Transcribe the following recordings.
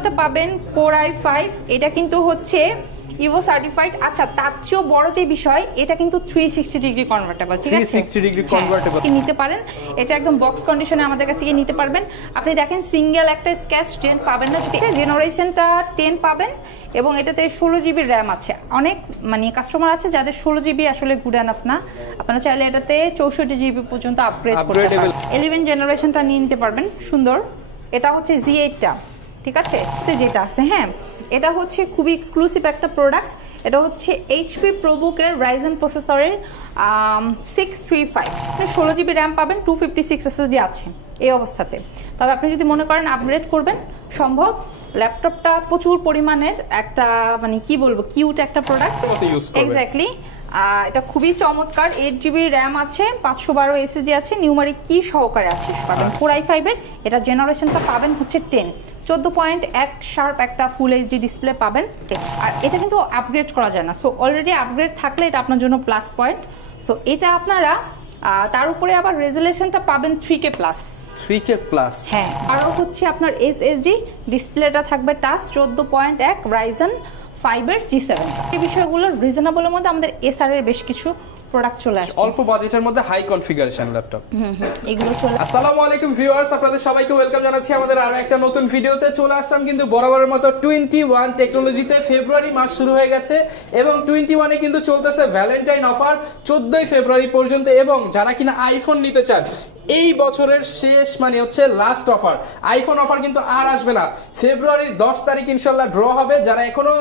প্রসেসরটা পাবেন core i5, এটা কিন্তু হচ্ছে ইভো সার্টিফাইড। আচ্ছা, তার চেয়েও বড় যে বিষয়, এটা কিন্তু 360 ডিগ্রি কনভার্টেবল, ঠিক আছে? 360 ডিগ্রি কনভার্টেবল নিতে পারেন, এটা একদম বক্স কন্ডিশনে আমাদের কাছে গিয়ে নিতে পারবেন। আপনি দেখেন সিঙ্গেল একটা স্ক্র্যাচ 10 পাবেন না, যদি জেনারেশনটা 10 পাবেন এবং এটাতে 16 জিবি র্যাম আছে। অনেক মানে কাস্টমার আছে যাদের 16 জিবি আসলে গুড এনাফ না, আপনারা চাইলে এটাতে 64 জিবি পর্যন্ত আপগ্রেড করতে পারেন। 11 জেনারেশনটা নিয়ে নিতে পারবেন, সুন্দর। এটা হচ্ছে Z8টা, ঠিক আছে? যেটা আছে, হ্যাঁ, এটা হচ্ছে খুবই এক্সক্লুসিভ একটা প্রোডাক্ট। এটা হচ্ছে HP প্রোবুকের রাইজেন প্রসেসরের 635, 16 জিবি র্যাম পাবেন, 256 SSD আছে এই অবস্থাতে। তবে আপনি যদি মনে করেন আপগ্রেড করবেন, সম্ভব। ল্যাপটপটা প্রচুর পরিমাণের একটা মানে কি বলবো, কিউট একটা প্রোডাক্ট। এক্স্যাক্টলি, এটা খুবই চমৎকার। 8 জিবি র্যাম আছে, 512 SSD আছে, নিউমারিক কি সহকারে আছে পাবেন। কোর i5 এর এটা জেনারেশনটা পাবেন হচ্ছে 10, 14.1 শার্প একটা ফুল এইচডি ডিসপ্লে পাবেন। আর এটা কিন্তু আপগ্রেড করা যায় না, সো অলরেডি আপগ্রেড থাকলে এটা আপনার জন্য প্লাস পয়েন্ট। সো এটা আপনারা তার উপরে আবার রেজুলেশনটা পাবেন 3K প্লাস। 3K প্লাস, হ্যাঁ। আরও হচ্ছে আপনার SSD ডিসপ্লেটা থাকবে টাচ, 14.1 রাইজেন 5 এর G7। এই বিষয়গুলো রিজনেবলের মধ্যে আমাদের এসআর এর বেশ কিছু প্রোডাক্ট চলে আসছে অল্প বাজেটের মধ্যে, হাই কনফিগারেশন ল্যাপটপ। এগুলো চলে। আসসালামু আলাইকুম ভিউয়ার্স, আপনাদের সবাইকে ওয়েলকাম জানাচ্ছি আমাদের আরো একটা নতুন ভিডিওতে। চলে আসলাম কিন্তু বরাবরের মতো 21 টেকনোলজিতে। ফেব্রুয়ারি মাস শুরু হয়ে গেছে এবং 21 এ কিন্তু চলতেছে ভ্যালেন্টাইন অফার 14 ফেব্রুয়ারি পর্যন্ত। এবং যারা কিনা আইফোন নিতে চান, এই বছরের শেষ মানে হচ্ছে লাস্ট অফার। আইফোন অফার কিন্তু আর আসবে না। ফেব্রুয়ারির 10 তারিখ ইনশাল্লাহ ড্র হবে। যারা এখনো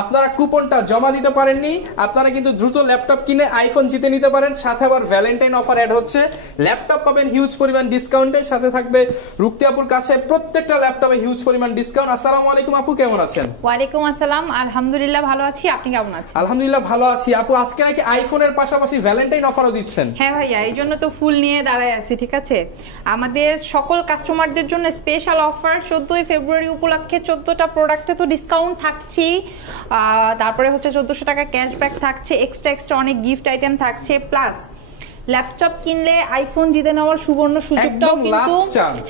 আপনারা কুপনটা জমা দিতে পারেননি, আপনারা কিন্তু দ্রুত ল্যাপটপ কিনে আইফোন জিতে নিতে পারেন। সাথে আবার ভ্যালেন্টাইন অফার অ্যাড হচ্ছে, ল্যাপটপ পাবেন হিউজ পরিমাণ ডিসকাউন্টে। সাথে থাকবে রুক্তি আপুর কাছে প্রত্যেকটা ল্যাপটপে হিউজ পরিমাণ ডিসকাউন্ট। আসসালামু আলাইকুম আপু, কেমন আছেন? ওয়ালাইকুম আসসালাম, আলহামদুলিল্লাহ ভালো আছি, আপনি কেমন আছেন? আলহামদুলিল্লাহ ভালো আছি। আপু আজকে নাকি আইফোনের পাশাপাশি ভ্যালেন্টাইন অফারও দিচ্ছেন? হ্যাঁ ভাইয়া, এই জন্য তো ফুল নিয়ে দাঁড়ায় আছি, ঠিক আছে? আমাদের সকল কাস্টমারদের জন্য স্পেশাল অফার 14 ফেব্রুয়ারি উপলক্ষে 14টা প্রোডাক্টে তো ডিসকাউন্ট থাকছি, তারপরে হচ্ছে 1400 টাকা ক্যাশব্যাক থাকছে, এক্সট্রা অনেক গিফট আইটেম থাকছে, প্লাস ল্যাপটপ কিনলে আইফোন জিতে নেওয়ার সুবর্ণ সুযোগটাও কিন্তু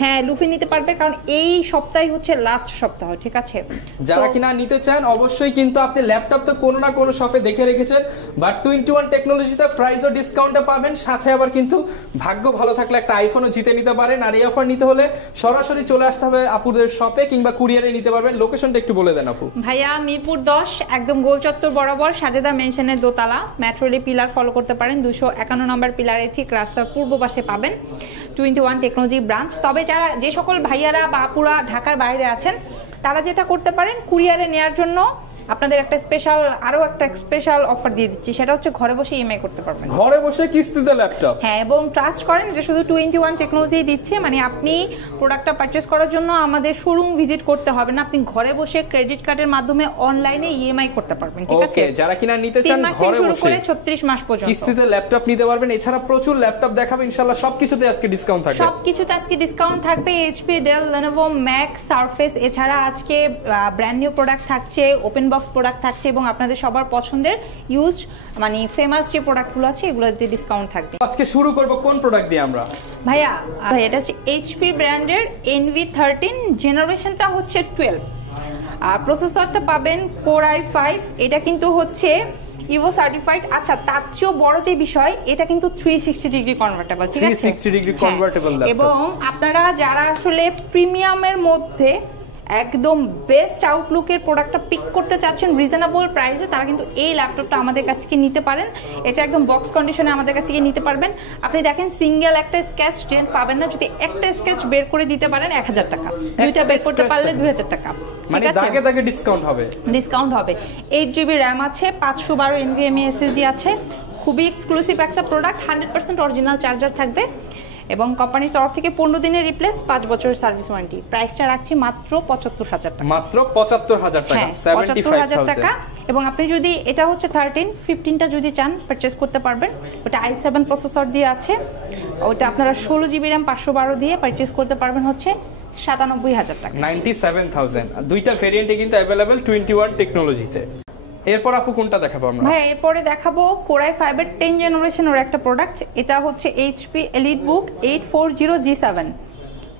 হ্যাঁ লুফে নিতে পারবে, কারণ এই সপ্তাহে হচ্ছে লাস্ট সপ্তাহ, ঠিক আছে? যারা কিনা নিতে চান অবশ্যই কিন্তু আপনি ল্যাপটপ তো কোনো না কোনো শপে দেখে রেখেছেন, বাট 21 টেকনোলজিতে প্রাইসও ডিসকাউন্টে পাবেন। সাথে আবার কিন্তু ভাগ্য ভালো থাকলে একটা আইফোনও জিতে নিতে পারেন। আর এই অফার নিতে হলে সরাসরি চলে আসতে হবে আপুদের শপে, কিংবা কুরিয়ারে নিতে পারবেন। লোকেশনটা একটু বলে দেন আপু। ভাইয়া মিরপুর 10, একদম গোল চত্বর বরাবর সাজেদা মেনশনের দোতলা, মেট্রোলি পিলার ফলো করতে পারেন। 251 নম্বর পিলারে ঠিক রাস্তার পূর্ব পাশে পাবেন 21 টেকনোলজি ব্রাঞ্চ। তবে যে সকল ভাইয়ারা বা আপুরা ঢাকার বাইরে আছেন, তারা যেটা করতে পারেন, কুরিয়ারে নেওয়ার জন্য আপনাদের একটা স্পেশাল অফার দিয়ে দিচ্ছি। সেটা হচ্ছে ঘরে বসে ইএমআই করতে পারবেন, ঘরে বসে কিস্তিতে ল্যাপটপ। হ্যাঁ, এবং ট্রাস্ট করেন, এটা শুধু 21 টেকনোলজি দিচ্ছে। মানে আপনি প্রোডাক্টটা পারচেজ করার জন্য আমাদের শোরুম ভিজিট করতে হবে না, আপনি ঘরে বসে ক্রেডিট কার্ডের মাধ্যমে অনলাইনে ইএমআই করতে পারবেন, ঠিক আছে? ওকে, যারা কিনা নিতে চান ঘরে বসে 36 মাস পর্যন্ত কিস্তিতে ল্যাপটপ নিতে পারবেন। এছাড়া প্রচুর ল্যাপটপ দেখাবে ইনশাআল্লাহ, সবকিছুতে আজকে ডিসকাউন্ট থাকবে। সবকিছুতে আজকে ডিসকাউন্ট থাকবে। HP, Dell, Lenovo, Mac, Surface, এছাড়া আজকে ব্র্যান্ড নিউ প্রোডাক্ট থাকছে, ওপেন বক্স প্রোডাক্ট থাকছে, এবং আপনাদের সবার পছন্দের ইউজড মানে ফেমাস যে প্রোডাক্টগুলো আছে এগুলোতে ডিসকাউন্ট থাকবে। আজকে শুরু করব কোন প্রোডাক্ট দিয়ে আমরা? ভাইয়া এটা হচ্ছে এইচপি ব্র্যান্ডের NV13, জেনারেশনটা হচ্ছে 12, আর প্রসেসরটা পাবেন কোর i5, এটা কিন্তু হচ্ছে ইভো সার্টিফাইড। আচ্ছা, তার চেয়েও বড় যে বিষয়, এটা কিন্তু 360 ডিগ্রি কনভার্টেবল, ঠিক আছে? 360 ডিগ্রি কনভার্টেবল ল্যাপটপ। এবং আপনারা যারা আসলে প্রিমিয়ামের মধ্যে একদম বেস্ট আউটলুকের প্রোডাক্টটা পিক করতে চাচ্ছেন রিজনেবল প্রাইসে, তারা কিন্তু এই ল্যাপটপটা আমাদের কাছ থেকে নিতে পারেন। এটা একদম বক্স কন্ডিশনে আমাদের কাছ থেকে নিতে পারবেন। আপনি দেখেন সিঙ্গেল একটা স্ক্র্যাচ 10 পাবেন না, যদি একটা স্ক্র্যাচ বের করে দিতে পারেন 1000 টাকা, দুইটা বের করতে পারলে 2000 টাকা, মানে দাগে দাগে ডিসকাউন্ট হবে। 8 জিবি র্যাম আছে, 512 NVMe SSD আছে, খুবই এক্সক্লুসিভ একটা প্রোডাক্ট। 100% অরিজিনাল চার্জার থাকবে, এবং কোম্পানির তরফ থেকে 15 দিনের রিপ্লেস, 5 বছরের সার্ভিস ওয়ারেন্টি। প্রাইসটা রাখছি মাত্র 75,000 টাকা, মাত্র 75,000 টাকা, 75,000 টাকা। এবং আপনি যদি এটা হচ্ছে 15টা যদি চান পারচেজ করতে পারবেন। ওটা i7 প্রসেসর দিয়ে আছে, ওটা আপনারা 16 জিবি র্যাম 512 দিয়ে পারচেজ করতে পারবেন হচ্ছে 97,000 টাকা, 97,000। দুইটা ভেরিয়েন্টে কিন্তু अवेलेबल 21 টেকনোলজিতে। এরপর আপু কোনটা দেখাবো আমরা? ভাই এরপরে দেখাবো কোর i5 এর 10 জেনারেশন ওর একটা প্রোডাক্ট। এটা হচ্ছে HP EliteBook 840 G7,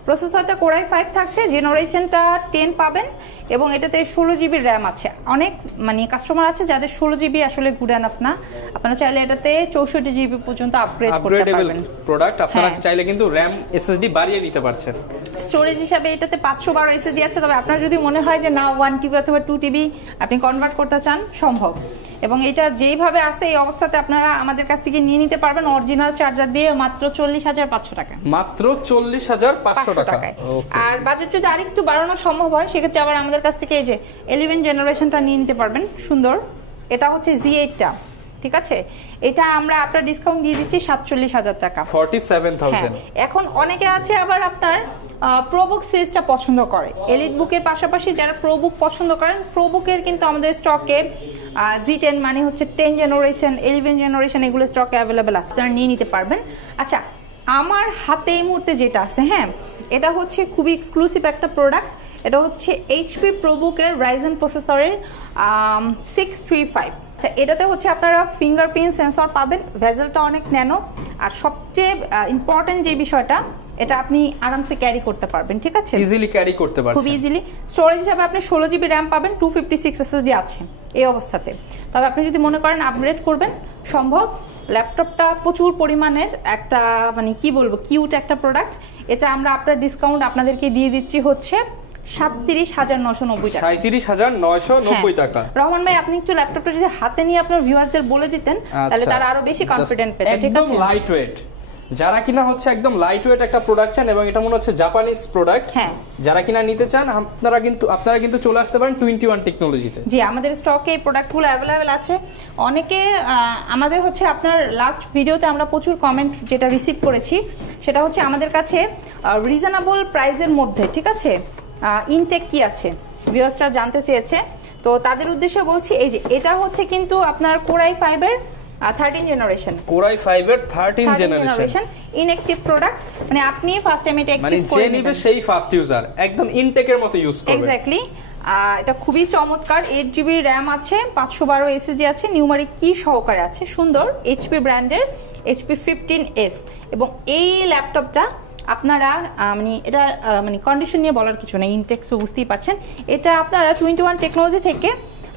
প্রসেসরটা core i5 থাকছে, জেনারেশনটা 10 পাবেন এবং এটাতে 16 জিবি র্যাম আছে। অনেক মানে কাস্টমার আছে যাদের 16 জিবি আসলে গুড এনাফ না, আপনারা চাইলে এটাতে 64 জিবি পর্যন্ত আপগ্রেড করতে পারবেন। প্রোডাক্ট আপনারা চাইলে কিন্তু র্যাম এসএসডি বাড়িয়ে নিতে পারছেন। স্টোরেজ হিসাবে এটাতে 512 এসএসডি আছে, তবে আপনার যদি মনে হয় যে না 1 টিবি অথবা 2 টিবি আপনি কনভার্ট করতে চান, সম্ভব। এবং এটা যেইভাবে আছে এই অবস্থাতে আপনারা আমাদের কাছ থেকে নিয়ে নিতে পারবেন অরিজিনাল চার্জার দিয়ে মাত্র 40,500 টাকা। মাত্র 40,500 টাকায়। আর বাজেট যদি আরেকটু বাড়ানো সম্ভব হয় সেক্ষেত্রে আবার আমাদের কাছ থেকে এই যে 11 জেনারেশনটা নিয়ে নিতে পারবেন। সুন্দর, এটা হচ্ছে Z8টা, ঠিক আছে? এটা আমরা আপনার ডিসকাউন্ট দিয়ে দিচ্ছি 47,000 টাকা, 47,000। এখন অনেকে আছে আবার আপনার প্রোবুক সিরিজটা পছন্দ করে, এলিট বুকের পাশাপাশি যারা প্রোবুক পছন্দ করেন, প্রোবুকের কিন্তু আমাদের স্টকে Z10 মানে হচ্ছে 10 জেনারেশন, 11 জেনারেশন এগুলো স্টকে অ্যাভেলেবেল আছে, আপনারা নিয়ে নিতে পারবেন। আচ্ছা, আমার হাতে এই মুহূর্তে যেটা আছে, হ্যাঁ, এটা হচ্ছে খুবই এক্সক্লুসিভ একটা প্রোডাক্ট। এটা হচ্ছে এইচপি প্রোবুকের রাইজেন প্রসেসরের 635। আচ্ছা, এটাতে হচ্ছে আপনারা ফিঙ্গারপ্রিন্ট সেন্সর পাবেন, ভেজেলটা অনেক ন্যানো, আর সবচেয়ে ইম্পর্টেন্ট যে বিষয়টা, এটা আপনি আরামসে ক্যারি করতে পারবেন, ঠিক আছে? ইজিলি ক্যারি করতে পারবেন, খুব ইজিলি। স্টোরেজ হিসাবে আপনি 16 জিবি র্যাম পাবেন, 256 এসএসডি আছে এই অবস্থাতে। তবে আপনি যদি মনে করেন আপগ্রেড করবেন, সম্ভব। ল্যাপটপটা প্রচুর পরিমাণের একটা মানে কি বলবো কিউট একটা প্রোডাক্ট। এটা আমরা আপনার ডিসকাউন্ট আপনাদেরকে দিয়ে দিচ্ছি হচ্ছে 37,990 টাকা। 37,990 টাকা। রহমান ভাই, আপনি একটু ল্যাপটপটা যদি হাতে নিয়ে আপনার ভিউয়ারদের বলে দিতেন তাহলে তারা আরো বেশি কনফিডেন্ট পেত, ঠিক আছে? একদম লাইট ওয়েট, যারা কিনা হচ্ছে একদম লাইট ওয়েট একটা প্রোডাক্ট চান, এবং এটা মনে হচ্ছে জাপানিজ প্রোডাক্ট, হ্যাঁ, যারা কিনা নিতে চান আপনারা কিন্তু চলে আসতে পারেন 21 টেকনোলজিতে। জি, আমাদের স্টকে এই প্রোডাক্টগুলো অ্যাভেলেবেল আছে। অনেকে আমাদের হচ্ছে আপনার লাস্ট ভিডিওতে আমরা প্রচুর কমেন্ট যেটা রিসিভ করেছি সেটা হচ্ছে আমাদের কাছে রিজনেবল প্রাইসের মধ্যে, ঠিক আছে, ইনটেক কি আছে ভিউয়ার্সরা জানতে চেয়েছে। তো তাদের উদ্দেশ্যে বলছি, এই যে এটা হচ্ছে কিন্তু আপনার কোর i5 এর 13 জেনারেশন, কোর i5 এর 13 জেনারেশন ইনঅ্যাকটিভ প্রোডাক্ট, মানে আপনি ফার্স্ট টাইম এটা মানে অ্যাক্টিভ করে যে নেবে সেই ফার্স্ট ইউজার, একদম ইনটেকের মতো ইউজ করবে। এক্স্যাক্টলি। এটা খুবই চমৎকার, 8 জিবি র্যাম আছে, 512 এসএসডি আছে, নিউমারিক কি সহকারে আছে, সুন্দর এইচপি ব্র্যান্ডের HP 15s। এবং এই ল্যাপটপটা আপনারা মানে এটা মানে কন্ডিশন নিয়ে বলার কিছু নেই, ইনটেক্স বুঝতেই পারছেন। এটা আপনারা 21 টেকনোলজি থেকে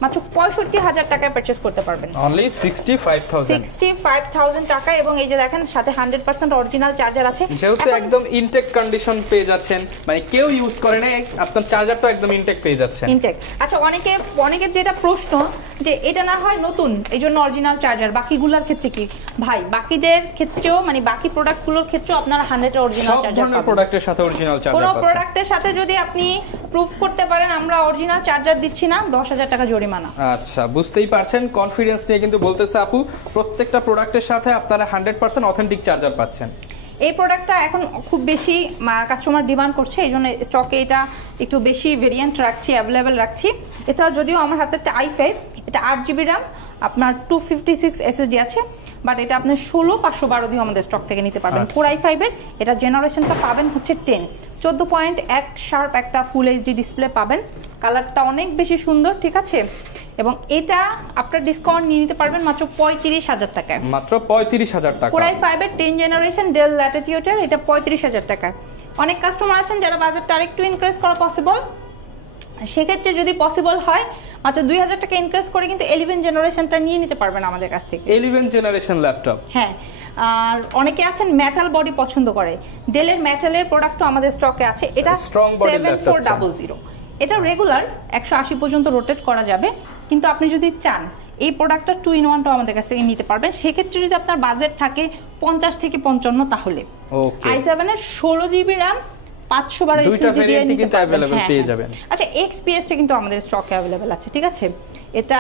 মাত্র 65,000 টাকায় পারচেজ করতে পারবেন, অনলি 65,000 টাকা। এবং এই যে দেখেন সাথে 100% অরিজিনাল চার্জার আছে, যেহেতু একদম ইনটেক কন্ডিশন পেয়ে যাচ্ছেন, মানে কেউ ইউজ করে না, আপনার চার্জারটা একদম ইনটেক পেয়ে যাচ্ছেন, ইনটেক। আচ্ছা, অনেকের যেটা প্রশ্ন যে এটা না হয় নতুন এই জন্য অরিজিনাল চার্জার, বাকিগুলোর ক্ষেত্রে কি? ভাই, বাকিদের ক্ষেত্রেও মানে বাকি প্রোডাক্টগুলোর ক্ষেত্রেও আপনারা 100 অরিজিনাল চার্জার পাবেন। সব প্রোডাক্টের সাথে অরিজিনাল চার্জার কোন পাচ্ছেন। প্রোডাক্টের সাথে যদি আপনি প্রুফ করতে পারেন আমরা অরিজিনাল চার্জার দিচ্ছি না, 10,000 টাকা জরিমানা। আচ্ছা, বুঝতেই পারছেন, কনফিডেন্স নিয়ে কিন্তু বলতেছে আপু, প্রত্যেকটা প্রোডাক্টের সাথে আপনারা 100% অথেন্টিক চার্জার পাচ্ছেন। এই প্রোডাক্টটা এখন খুব বেশি কাস্টমার ডিমান্ড করছে, এই জন্য স্টকে এটা একটু বেশি ভেরিয়েন্ট রাখছি, অ্যাভেলেবেল রাখছি। এটা যদিও আমার হাতে একটা i5, এটা 8 জিবি র্যাম, আপনার 256 এসএসডি আছে, বাট এটা আপনি 16,512 দিয়ে আমাদের স্টক থেকে নিতে পারবেন। কোর i5 এর এটা জেনারেশনটা পাবেন হচ্ছে 10, 14.1 শার্প একটা ফুল এইচডি ডিসপ্লে পাবেন, কালারটা অনেক বেশি সুন্দর, ঠিক আছে? এবং এটা আপনার ডিসকাউন্ট নিয়ে নিতে পারবেন মাত্র 35,000 টাকায়, মাত্র 35,000 টাকা। কোর i5 এর 10 জেনারেশন ডেল ল্যাটিটিউডের এটা 35,000 টাকা। অনেক কাস্টমার আছেন যারা বাজেটটা আরেকটু ইনক্রিজ করা পসিবল, সেক্ষেত্রে যদি পসিবল হয় মাত্র 2,000 টাকা ইনক্রিজ করে কিন্তু 11 জেনারেশনটা নিয়ে নিতে পারবেন আমাদের কাছ থেকে। 11 জেনারেশন ল্যাপটপ, হ্যাঁ। আর অনেকে আছেন মেটাল বডি পছন্দ করে, ডেলের মেটালের প্রোডাক্টও আমাদের স্টকে আছে। এটা 7400, এটা রেগুলার 180 পর্যন্ত রোটেট করা যাবে, কিন্তু আপনি যদি চান এই প্রোডাক্টটা 2-in-1 আমাদের কাছ থেকে নিতে পারবেন। সেক্ষেত্রে যদি আপনার বাজেট থাকে 50 থেকে 55 তাহলে i7 এর 16 জিবি র্যাম 512 এসএসডি দিয়ে নিতে পারবেন, পেয়ে যাবেন। আচ্ছা, XPS টা কিন্তু আমাদের স্টকে अवेलेबल আছে, ঠিক আছে? এটা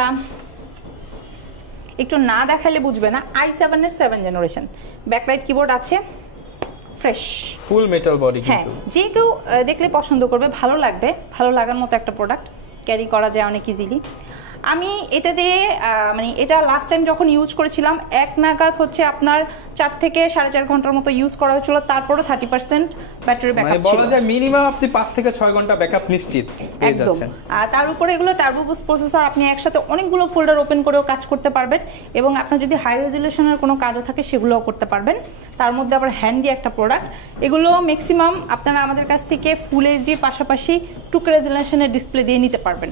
একটু না দেখালে বুঝবে না। i7 এর 7 জেনারেশন, ব্যাকলাইট কিবোর্ড আছে, ফ্রেশ ফুল মেটাল বডি, কিন্তু যে কেউ দেখলে পছন্দ করবে, ভালো লাগবে, ভালো লাগার মতো একটা প্রোডাক্ট, ক্যারি করা যায় অনেক ইজিলি। আমি এটা দিয়ে মানে এটা লাস্ট টাইম যখন ইউজ করেছিলাম এক নাগাদ হচ্ছে আপনার 4 থেকে 4.5 ঘন্টার মতো ইউজ করা হয়েছিল, তারপরে 30% ব্যাটারি ব্যাকআপ ছিল। বলা যায় মিনিমাম আপনি 5 থেকে 6 ঘন্টা ব্যাকআপ নিশ্চিত পেয়ে যাচ্ছেন। তার উপরে এগুলো টার্বো বুস্ট প্রসেসর, আপনি একসাথে অনেকগুলো ফোল্ডার ওপেন করেও কাজ করতে পারবেন এবং আপনার যদি হাই রেজুলেশনের কোনো কাজও থাকে সেগুলোও করতে পারবেন। তার মধ্যে আবার হ্যান্ডি একটা প্রোডাক্ট। এগুলো ম্যাক্সিমাম আপনারা আমাদের কাছ থেকে ফুল এইচডির পাশাপাশি 2K রেজুলেশনের ডিসপ্লে দিয়ে নিতে পারবেন।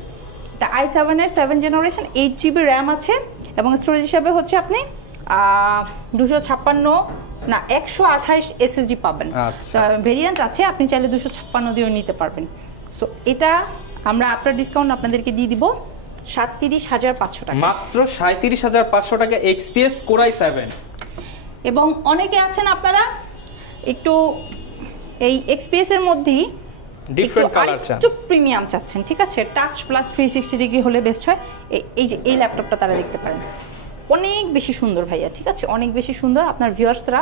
এটা i7 এর 7 জেনারেশন, 8GB র্যাম আছে এবং স্টোরেজ হিসাবে হচ্ছে আপনি 128 SSD পাবেন। ভেরিয়েন্ট আছে, আপনি চাইলে 256 দিয়েও নিতে পারবেন। সো এটা আমরা আফটার ডিসকাউন্ট আপনাদেরকে দিয়ে দিব 37,500 টাকা, মাত্র 37,500 টাকা XPS Core i7। এবং অনেকে আছেন আপনারা একটু এই XPS এর মধ্যেই ডিফারেন্ট কালার চান, একটু প্রিমিয়াম চাচ্ছেন, ঠিক আছে, টাচ প্লাস 360 ডিগ্রি হলে বেস্ট হয়। এই যে এই ল্যাপটপটা তারা দেখতে পারেন, অনেক বেশি সুন্দর ভাইয়া, ঠিক আছে, অনেক বেশি সুন্দর। আপনার ভিউয়ার্সরা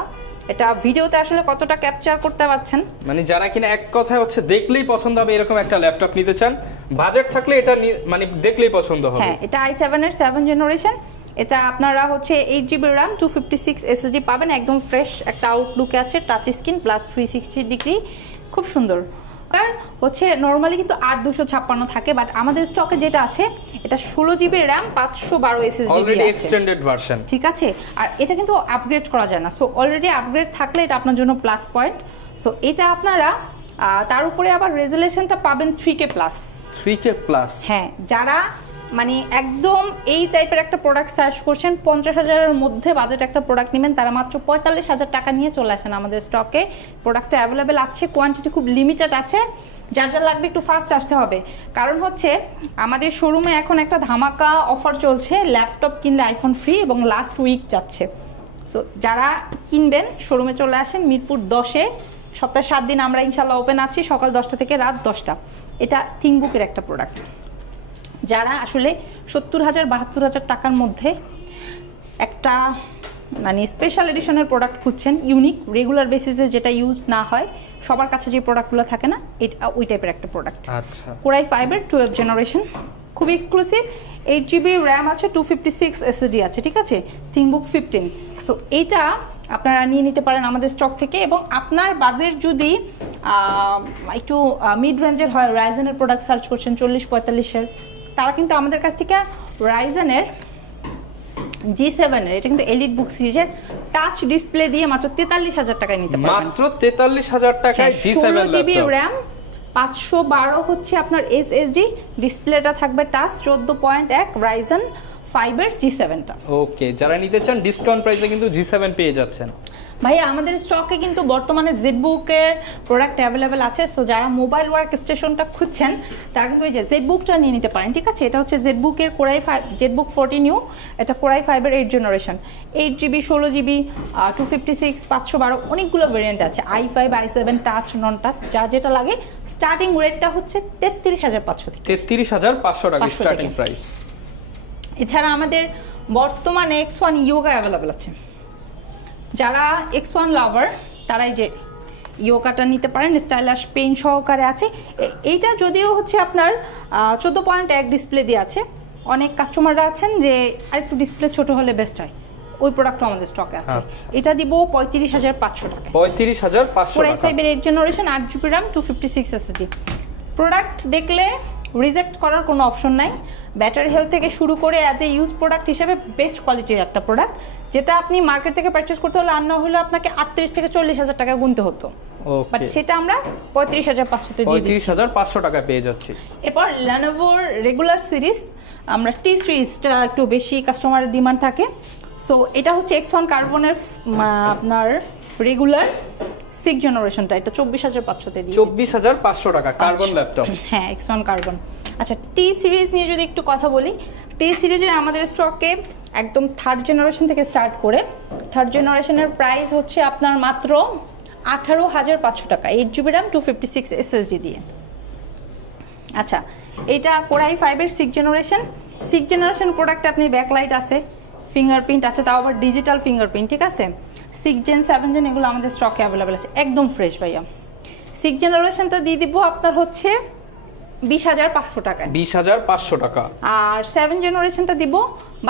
এটা ভিডিওতে আসলে কতটা ক্যাপচার করতে পারছেন, মানে যারা কিনা এক কথায় হচ্ছে দেখলেই পছন্দ হবে এরকম একটা ল্যাপটপ নিতে চান, বাজেট থাকলে এটা মানে দেখলেই পছন্দ হবে। হ্যাঁ, এটা i7 এর 7 জেনারেশন। এটা আপনারা হচ্ছে 8GB RAM 256 SSD পাবেন, একদম ফ্রেশ একটা আউটলুকে আছে, টাচ স্ক্রিন প্লাস 360 ডিগ্রি, খুব সুন্দর। আর হচ্ছে নরমালি কিন্তু 8256 থাকে, বাট আমাদের স্টকে যেটা আছে এটা 16GB RAM 512 SSD already extended version, ঠিক আছে। আর এটা কিন্তু আপগ্রেড করা যায় না, সো অলরেডি আপগ্রেড থাকলে এটা আপনার জন্য প্লাস পয়েন্ট। সো এটা আপনারা তার উপরে আবার রেজুলেশনটা পাবেন 3K প্লাস। 3K প্লাস, হ্যাঁ, যারা মানে একদম এই টাইপের একটা প্রোডাক্ট সার্চ করছেন, 50,000-এর মধ্যে বাজেট একটা প্রোডাক্ট নেবেন, তারা মাত্র 45,000 টাকা নিয়ে চলে আসেন আমাদের স্টকে। প্রোডাক্টটা অ্যাভেলেবেল আছে, কোয়ান্টিটি খুব লিমিটেড আছে, যার যা লাগবে একটু ফাস্ট আসতে হবে। কারণ হচ্ছে আমাদের শোরুমে এখন একটা ধামাকা অফার চলছে, ল্যাপটপ কিনলে আইফোন ফ্রি, এবং লাস্ট উইক যাচ্ছে। সো যারা কিনবেন শোরুমে চলে আসেন, মিরপুর 10-এ সপ্তাহে 7 দিন আমরা ইনশাল্লাহ ওপেন আছি, সকাল 10টা থেকে রাত 10টা। এটা থিংবুকের একটা প্রোডাক্ট। যারা আসলে 70,000 72,000 টাকার মধ্যে একটা মানে স্পেশাল এডিশনের প্রোডাক্ট খুঁজছেন, ইউনিক, রেগুলার বেসিসে যেটা ইউজ না হয়, সবার কাছে যে প্রোডাক্টগুলো থাকে না, এটা ওই টাইপের একটা প্রোডাক্ট। আচ্ছা, Core i5 এর 12 জেনারেশন, খুবই এক্সক্লুসিভ। 8GB র্যাম আছে, 256 SSD আছে, ঠিক আছে, থিংবুক 15। সো এইটা আপনারা নিয়ে নিতে পারেন আমাদের স্টক থেকে। এবং আপনার বাজেট যদি একটু মিড রেঞ্জের হয়, রাইজেনের প্রোডাক্ট সার্চ করছেন 40-45-এর, তারা কিন্তু আমাদের কাছ থেকে রাইজেনের G7 এর, এটা কিন্তু এলিট বুক সিরিজের টাচ ডিসপ্লে দিয়ে মাত্র 43,000 টাকায় নিতে পারবেন। মাত্র 43,000 টাকায় G7 16GB র্যাম 512 হচ্ছে আপনার SSD, ডিসপ্লেটা থাকবে টাচ, 14.1 রাইজেন 5 এর G7টা। ওকে, যারা নিতে চান ডিসকাউন্ট প্রাইসে কিন্তু G7 পেয়ে যাচ্ছেন। ভাইয়া আমাদের স্টকে কিন্তু বর্তমানে জেডবুকের প্রোডাক্ট অ্যাভেলেবেল আছে। সো যারা মোবাইল ওয়ার্ক স্টেশনটা খুঁজছেন তারা কিন্তু এই যে জেডবুকটা নিয়ে নিতে পারেন, ঠিক আছে। এটা হচ্ছে জেডবুকের Core i5, জেডবুক 14U, এটা Core i5 এর 8 জেনারেশন, 8GB 16GB 256 512, অনেকগুলো ভেরিয়েন্ট আছে, i5 i7 টাচ নন টাচ, যা যেটা লাগে। স্টার্টিং রেটটা হচ্ছে 33,500 থেকে 33,500 টাকা স্টার্টিং প্রাইস। এছাড়া আমাদের বর্তমানে X1 ইয়োগা অ্যাভেলেবেল আছে। যারা X1 লাভার তারাই যে ইয়োগাটা নিতে পারেন, স্টাইলাশ পেন সহকারে আছে। এইটা যদিও হচ্ছে আপনার 14.1 ডিসপ্লে দিয়ে আছে, অনেক কাস্টমাররা আছেন যে আরেকটু ডিসপ্লে ছোট হলে বেস্ট হয়, ওই প্রোডাক্টটা আমাদের স্টকে আছে। এটা দিব 35,500 টাকা, 35,500 Core টাকা। i5 এর 8 generation, 8GB RAM 256 SSD। Product দেখলে রিজেক্ট করার কোনো অপশন নাই। ব্যাটারি হেলথ থেকে শুরু করে অ্যাজ এ ইউজ প্রোডাক্ট হিসেবে বেস্ট কোয়ালিটির একটা প্রোডাক্ট, যেটা আপনি মার্কেট থেকে পারচেজ করতে হলে আর না হলে আপনাকে 38 থেকে 40,000 টাকা গুনতে হতো, বাট সেটা আমরা 35,500 তে দিয়ে দিই, 35,500 টাকা পেয়ে যাচ্ছি। এরপর Lenovoর রেগুলার সিরিজ, আমরা T সিরিজটা একটু বেশি কাস্টমারের ডিমান্ড থাকে। সো এটা হচ্ছে X1 কার্বনের আপনার রেগুলার 6 জেনারেশনটা, এটা 24,500 তে দিয়ে 24,500 টাকা কার্বন ল্যাপটপ। হ্যাঁ, X1 কার্বন। আচ্ছা, টি সিরিজ নিয়ে যদি একটু কথা বলি, টি সিরিজের আমাদের স্টকে একদম 3rd জেনারেশন থেকে স্টার্ট করে 3rd জেনারেশনের প্রাইস হচ্ছে আপনার মাত্র 18,500 টাকা, 8GB RAM 256 SSD দিয়ে। আচ্ছা, এটা Core i5 এর 6 জেনারেশন প্রোডাক্টে আপনি ব্যাকলাইট আছে, ফিঙ্গারপ্রিন্ট আছে, তাও আবার ডিজিটাল ফিঙ্গারপ্রিন্ট, ঠিক আছে। 6 জেন 7 জেন এগুলো আমাদের স্টকে অ্যাভেলেবেল আছে, একদম ফ্রেশ ভাইয়া। 6 জেনারেশনটা দিয়ে দিব আপনার হচ্ছে 20,500 টাকা। 20,500 টাকা। আর 7 জেনারেশনটা দিব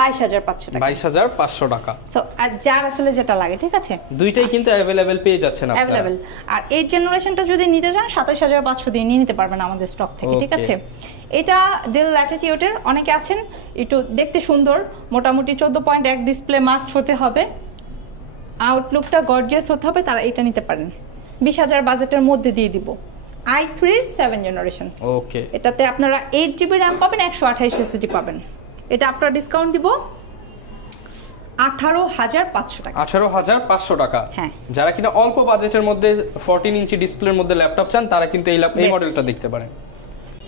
22,500 টাকা। 22,500 টাকা। সো যার আসলে যেটা লাগে, ঠিক আছে, দুইটাই কিন্তু अवेलेबल পেয়ে যাচ্ছেন আপনারা। अवेलेबल। আর 8 জেনারেশনটা যদি নিতে চান 27,500 দিয়ে নিয়ে নিতে পারবেন আমাদের স্টক থেকে, ঠিক আছে। এটা ডেল ল্যাটিটিউডের, অনেকে আছেন একটু দেখতে সুন্দর, মোটামুটি 14.1 ডিসপ্লে মাস্ট হতে হবে, আউটলুকটা গর্জিয়াস হতে হবে, তারা এটা নিতে পারেন। 20,000 বাজেটের মধ্যে দিয়ে দিব। i3 7 generation. ওকে, এটাতে আপনারা 8GB RAM পাবেন, 128 SSD পাবেন। এটা আপনারা ডিসকাউন্ট দিব 18,500 টাকা। 18,500 টাকা। হ্যাঁ, যারা কিনা অল্প বাজেটের মধ্যে 14 ইঞ্চি ডিসপ্লের মধ্যে ল্যাপটপ চান তারা কিন্তু এই মডেলটা দেখতে পারেন।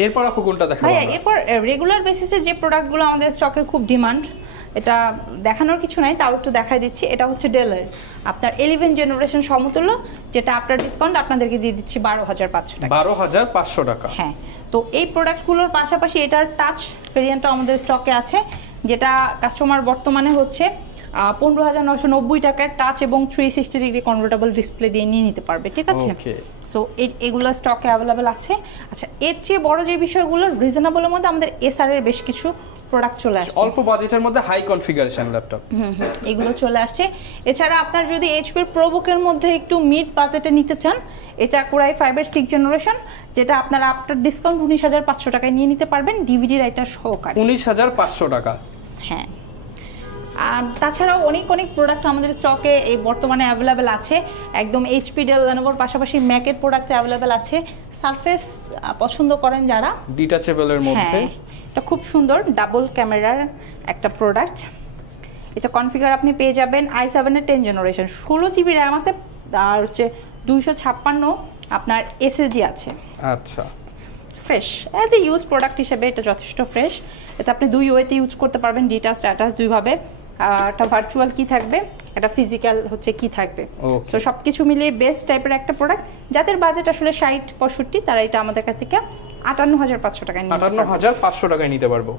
এরপর আপু কোনটা দেখাবো? ভাইয়া এরপর রেগুলার বেসিসে যে প্রোডাক্টগুলো আমাদের স্টকে খুব ডিমান্ড, এটা দেখানোর কিছু নাই, তাও একটু দেখাই দিচ্ছি। এটা হচ্ছে ডেলের আপনার 11 জেনারেশন সমতুল্য, যেটা আপনার ডিসকাউন্ট আপনাদেরকে দিয়ে দিচ্ছি 12,500 টাকা। 12,500 টাকা। হ্যাঁ, তো এই প্রোডাক্টগুলোর পাশাপাশি এটার টাচ ভেরিয়েন্টটা আমাদের স্টকে আছে, যেটা কাস্টমার বর্তমানে হচ্ছে 15,990 টাকার টাচ এবং 360 ডিগ্রি কনভার্টেবল ডিসপ্লে দিয়ে নিয়ে নিতে পারবে, ঠিক আছে। সো এগুলো স্টকে অ্যাভেলেবেল আছে। আচ্ছা, এর চেয়ে বড় যে বিষয়গুলো রিজনেবলের মধ্যে আমাদের এসআর এর বেশ কিছু প্রোডাক্ট চলে আসছে, অল্প বাজেটের মধ্যে হাই কনফিগারেশন ল্যাপটপ। এগুলো চলে আসছে। এছাড়া আপনার যদি এইচপি প্রোবুকের মধ্যে একটু মিড বাজেটে নিতে চান, এটা কোরাই 5 6 জেনারেশন, যেটা আপনারা আফটার ডিসকাউন্ট 19,500 টাকায় নিয়ে নিতে পারবেন ডিভিডি রাইটার সহকারে। 19,500 টাকা। হ্যাঁ, আর তাছাড়াও অনেক প্রোডাক্ট আমাদের স্টকে এই বর্তমানে অ্যাভেলেবেল আছে। একদম এইচপি, ডেল, লেনোভোর পাশাপাশি ম্যাকের প্রোডাক্ট অ্যাভেলেবেল আছে। সারফেস পছন্দ করেন যারা, ডিটাচেবলের মধ্যে, এটা খুব সুন্দর ডাবল ক্যামেরার একটা প্রোডাক্ট। এটা কনফিগার আপনি পেয়ে যাবেন i7 এর 10 জেনারেশন, 16GB র্যাম আছে, আর হচ্ছে 256 আপনার এসএসডি আছে। আচ্ছা, fresh as a use product হিসেবে এটা যথেষ্ট ফ্রেশ। এটা আপনি দুই ওয়েতে ইউজ করতে পারবেন, ডিটা স্ট্যাটাস দুইভাবে। একটা ভার্চুয়াল কি থাকবে, একটা ফিজিক্যাল হচ্ছে কি থাকবে। সো সবকিছু মিলিয়ে বেস্ট টাইপের একটা প্রোডাক্ট। যাদের বাজেট আসলে 60-65, তারা এটা আমাদের কাছ থেকে 58,500 টাকায় নিতে পারবে। 58,500 টাকায় নিতে পারবো।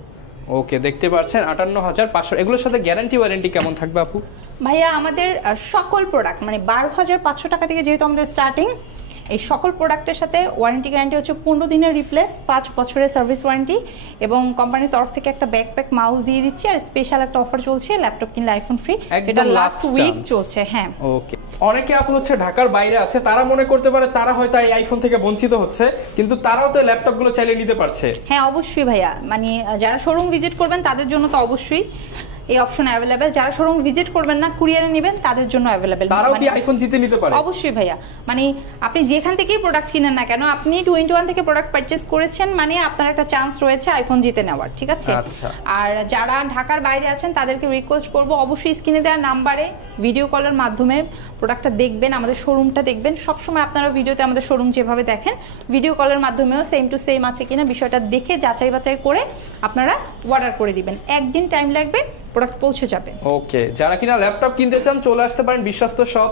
ওকে, দেখতে পাচ্ছেন 58,500। এগুলোর সাথে গ্যারান্টি ওয়ারেন্টি কেমন থাকবে আপু? ভাইয়া আমাদের সকল প্রোডাক্ট মানে 12,500 টাকা থেকে যেহেতু আমাদের স্টার্টিং, এই সকল প্রোডাক্টের সাথে ওয়ারেন্টি গ্যারান্টি হচ্ছে 15 দিনের রিপ্লেস, 5 বছরের সার্ভিস ওয়ারেন্টি, এবং কোম্পানির তরফ থেকে একটা ব্যাকপ্যাক মাউস দিয়ে দিচ্ছি। আর স্পেশাল একটা অফার চলছে, ল্যাপটপ কিনলে আইফোন ফ্রি, এটা লাস্ট উইক চলছে। হ্যাঁ, ওকে। অনেকে আপু হচ্ছে ঢাকার বাইরে আছে, তারা মনে করতে পারে তারা হয়তো এই আইফোন থেকে বঞ্চিত হচ্ছে, কিন্তু তারাও তো ল্যাপটপগুলো চাইলে নিতে পারছে। হ্যাঁ, অবশ্যই ভাইয়া, মানে যারা শোরুম ভিজিট করবেন তাদের জন্য তো অবশ্যই এই অপশন অ্যাভেলেবেল। যারা শোরুম ভিজিট করবেন না, কুরিয়ারে নেবেন, তাদের জন্য অ্যাভেলেবেল। তারাও কি আইফোন জিতে নিতে পারে? অবশ্যই ভাইয়া, মানে আপনি যেখান থেকেই প্রোডাক্ট কিনেন না কেন, আপনি 21 থেকে প্রোডাক্ট পারচেজ করেছেন মানে আপনার একটা চান্স রয়েছে আইফোন জিতে নেওয়ার, ঠিক আছে। আর যারা ঢাকার বাইরে আছেন তাদেরকে রিকোয়েস্ট করব, অবশ্যই স্ক্রিনে দেওয়া নাম্বারে ভিডিও কলের মাধ্যমে প্রোডাক্টটা দেখবেন, আমাদের শোরুমটা দেখবেন। সবসময় আপনারা ভিডিওতে আমাদের শোরুম যেভাবে দেখেন, ভিডিও কলের মাধ্যমেও সেম টু সেম আছে কিনা বিষয়টা দেখে যাচাই বাছাই করে আপনারা অর্ডার করে দিবেন। একদিন টাইম লাগবে, প্রোডাক্ট পৌঁছে যাবে। ওকে, যারা কিনা ল্যাপটপ কিনতে চান চলে আসতে পারেন বিশ্বস্ত শপ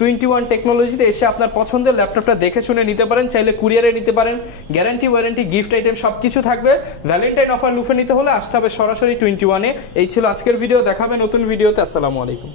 21 টেকনোলজিতে, এসে আপনার পছন্দের ল্যাপটপটা দেখে শুনে নিতে পারেন। চাইলে কুরিয়ারে নিতে পারেন, গ্যারান্টি ওয়ারেন্টি গিফট আইটেম সবকিছু থাকবে। ভ্যালেন্টাইন অফার লুফে নিতে হলে আসতে হবে সরাসরি 21-এ। এই ছিল আজকের ভিডিও, দেখাবে নতুন ভিডিওতে। আসসালামু আলাইকুম।